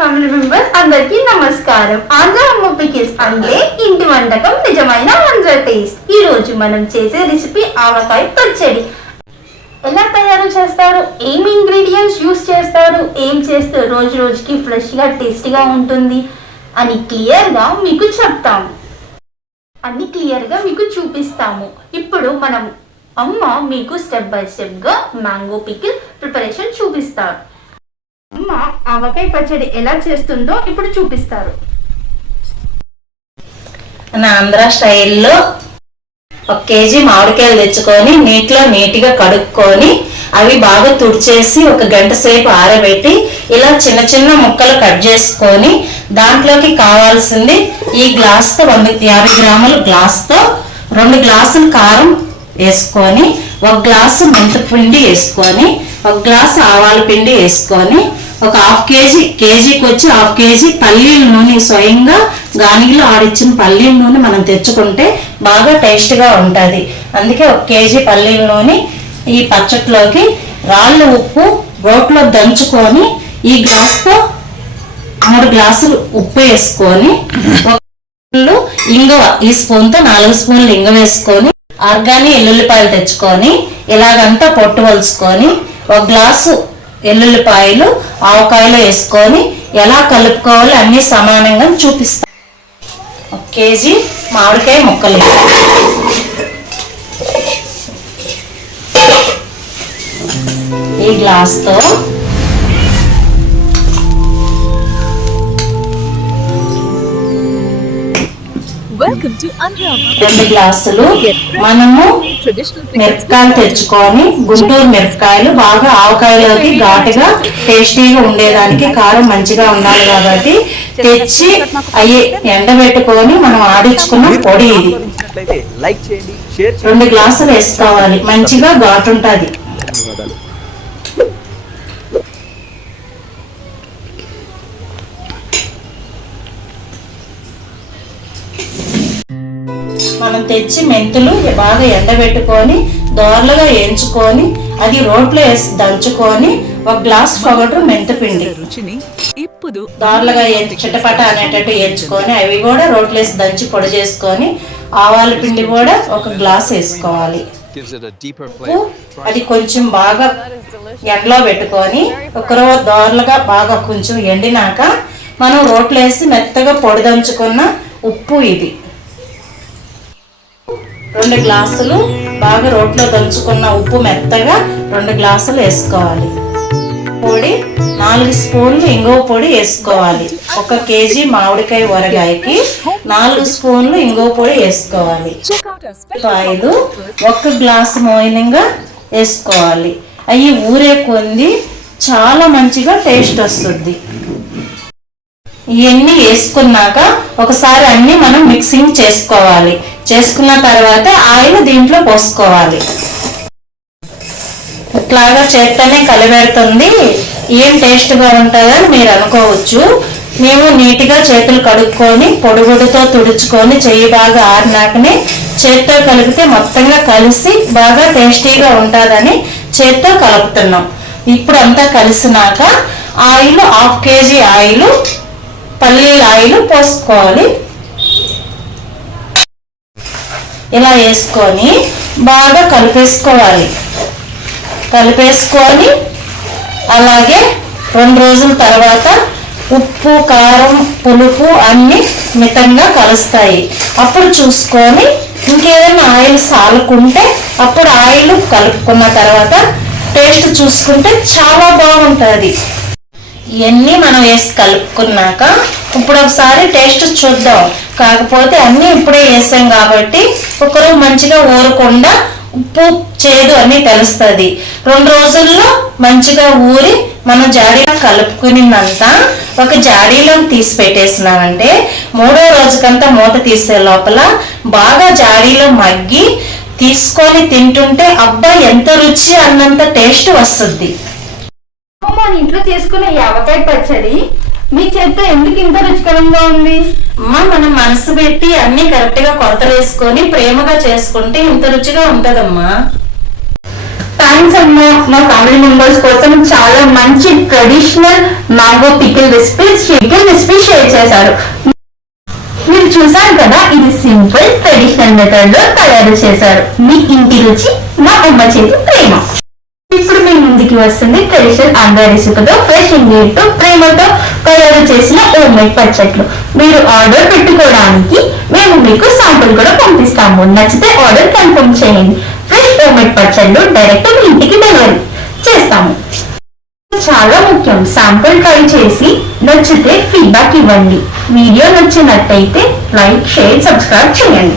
Family members అందరికీ నమస్కారం. ఆంధ్ర అమ్మ పికిల్స్ అంటే ఇంటి వంటకం నిజమైన ఆంధ్ర టేస్ట్. ఈ రోజు మనం చేసే రెసిపీ ఆవకాయ పచ్చడి. ఎలా తయారు చేస్తారు, ఏం ఇంగ్రీడియంట్స్ యూస్ చేస్తారు, ఏం చేస్తే రోజు రోజుకి ఫ్రెష్ గా టేస్టీగా ఉంటుంది అని క్లియర్ గా మీకు చెప్తాము, అన్ని క్లియర్ గా మీకు చూపిస్తాము. ఇప్పుడు మనం అమ్మ మీకు స్టెప్ బై స్టెప్ గా మ్యాంగో పికిల్ ప్రిపరేషన్ చూపిస్తారు. అమ్మ ఆవకాయ పచ్చడి ఎలా చేస్తుందో ఇప్పుడు చూపిస్తారు. మన ఆంధ్ర స్టైల్లో 1 కేజీ మామిడికాయలు తెచ్చుకొని నీట్గా కడుక్కొని అవి బాగా తుడిచేసి 1 గంట సేపు ఆరబెట్టి ఇలా చిన్న చిన్న ముక్కలు కట్ చేసుకొని దాంట్లోకి కావాల్సింది ఈ గ్లాస్తో 150 గ్రాముల గ్లాస్తో 2 గ్లాసులు కారం వేసుకొని 1 గ్లాసు మెంతిపిండి వేసుకొని 1 గ్లాసు ఆవాల పిండి వేసుకొని ఒక కేజీకి వచ్చి 1/2 కేజీ పల్లీల నూనె, స్వయంగా గానిగిలో ఆడిచ్చిన పల్లీల నూనె మనం తెచ్చుకుంటే బాగా టేస్ట్గా ఉంటుంది. అందుకే 1 కేజీ పల్లీల నూనె ఈ పచ్చట్లోకి రాళ్ళ ఉప్పు రోట్లో దంచుకొని ఈ గ్లాస్తో 3 గ్లాసులు ఉప్పు వేసుకొని ఇంగువ ఈ స్పూన్తో 4 స్పూన్లు ఇంగువ వేసుకొని ఆర్గానిక్ ఎల్లుల్లిపాయలు తెచ్చుకొని ఇలాగంతా పొట్టు వలుసుకొని 1 గ్లాసు ఎల్లుల్లిపాయలు ఆవకాయలో వేసుకొని ఎలా కలుపుకోవాలో అన్ని సమానంగా చూపిస్తాం. 1 కేజీ మామిడికాయ ముక్కలు ఈ గ్లాస్తో Welcome to Andhra. 2 గ్లాసులు మనము మిరపకాయలు తెచ్చుకొని గుంటూరు మిరపకాయలు బాగా ఆవకాయలోకి ఘాటుగా టేస్టీగా ఉండేదానికి కారం మంచిగా ఉండాలి కాబట్టి తెచ్చి అవి ఎండబెట్టుకొని మనం ఆడించుకున్న పొడి ఇది 2 గ్లాసులు వేసుకోవాలి. మంచిగా ఘాటు ఉంటుంది. మనం తెచ్చి మెంతులు బాగా ఎండబెట్టుకొని దోరలుగా వేయించుకొని అది రోట్లో వేసి దంచుకొని 1 గ్లాస్ పౌడర్ మెంతిపిండి దోరలుగా చిటపట అనేటట్టు వేయించుకొని అవి కూడా రోట్లో వేసి దంచి పొడి చేసుకొని ఆవాల పిండి కూడా 1 గ్లాస్ వేసుకోవాలి. అది కొంచెం బాగా ఎండలో పెట్టుకొని ఒకరో దోరలుగా బాగా కొంచెం ఎండినాక మనం రోట్లో వేసి మెత్తగా పొడి దంచుకున్న ఉప్పు ఇది 2 గ్లాసులు బాగా రోట్లో దంచుకున్న ఉప్పు మెత్తగా 2 గ్లాసులు వేసుకోవాలి. పొడి 4 స్పూన్లు ఇంగువ పొడి వేసుకోవాలి. 1 కేజీ మామిడికాయ ఊరగాయకి 4 స్పూన్లు ఇంగువ పొడి వేసుకోవాలి. పాయలు 1 గ్లాసు మోయినంగా వేసుకోవాలి. అవి ఊరే కొంది చాలా మంచిగా టేస్ట్ వస్తుంది. ఇవన్నీ వేసుకున్నాక ఒకసారి అన్ని మనం మిక్సింగ్ చేసుకోవాలి. చేసుకున్న తర్వాత ఆయిల్ దీంట్లో పోసుకోవాలి. ఇట్లాగా చేత్తోనే కలిపెడుతుంది ఏం టేస్ట్గా ఉంటుందని మీరు అనుకోవచ్చు. మేము నీట్గా చేతులు కడుక్కొని పొడిగుడితో తుడుచుకొని చెయ్యి బాగా ఆరినాకనే చేత్తో కలిపితే మొత్తంగా కలిసి బాగా టేస్టీగా ఉంటుందని చేత్తో కలుపుతున్నాం. ఇప్పుడు అంతా కలిసినాక ఆయిల్ 1/2 కేజీ ఆయిల్ పల్లీల ఆయిల్ పోసుకోవాలి. ఇలా వేసుకొని బాగా కలిపేసుకోవాలి. కలిపేసుకొని అలాగే 2 రోజుల తర్వాత ఉప్పు కారం పులుపు అన్నీ మితంగా కలుస్తాయి. అప్పుడు చూసుకొని ఇంకేదైనా ఆయిల్ సాలుకుంటే అప్పుడు ఆయిల్ కలుపుకున్న తర్వాత టేస్ట్ చూసుకుంటే చాలా బాగుంటుంది. ఇవన్నీ మనం వేసి కలుపుకున్నాక ఇప్పుడు ఒకసారి టేస్ట్ చూద్దాం. కాకపోతే అన్నీ ఇప్పుడే వేసాం కాబట్టి ఒకరు మంచిగా ఊరకుండా ఉప్పు చేదు అన్నీ తెలుస్తుంది. 2 రోజుల్లో మంచిగా ఊరి మనం జాడీలో కలుపుకునిందంతా ఒక జాడీలో తీసి పెట్టేసినామంటే 3వ రోజుకంతా మూత తీసే లోపల బాగా జాడీలో మగ్గి తీసుకొని తింటుంటే అబ్బా ఎంత రుచి అన్నంత టేస్ట్ వస్తుంది. మన ఇంట్లో చేసుకునే ఆవకాయ పచ్చడి మీ చేత్తో ఎందుకు ఇంత రుచికరంగా ఉంది? మనం మనసు పెట్టి అన్ని కరెక్ట్ గా కొలతలు వేసుకొని ప్రేమగా చేసుకుంటే ఇంత రుచిగా ఉంటదమ్మా. థ్యాంక్స్ అమ్మా, మా ఫ్యామిలీ మెంబర్స్ కోసం చాలా మంచి traditional mango pickle recipe share చేశారు. మీరు చూసారు కదా, ఇది సింపుల్ ట్రెడిషనల్ మెథడ్ లో తయారు చేశారు. మీ ఇంటి రుచి, మా అమ్మ చేతి ప్రేమ. ఇప్పుడు మీ ముందుకి వస్తుంది ట్రెడిషనల్ ఆంధ్ర రెసిపీతో, ఫ్రెష్ ఇంగ్రీడియంట్ తో, ప్రేమతో తయారు చేసిన హోమ్ మేడ్ పచ్చట్లు. మీరు ఆర్డర్ పెట్టుకోవడానికి మేము మీకు శాంపుల్ కూడా పంపిస్తాము. నచ్చితే ఆర్డర్ కన్ఫర్మ్ చేయండి. ఫ్రెష్ హోమ్ మేడ్ పచ్చళ్ళు డైరెక్ట్ మీ ఇంటికి డెలివరీ చేస్తాము. చాలా ముఖ్యం, శాంపుల్ ట్రై చేసి నచ్చితే ఫీడ్బ్యాక్ ఇవ్వండి. వీడియో నచ్చినట్టయితే లైక్, షేర్, సబ్స్క్రైబ్ చేయండి.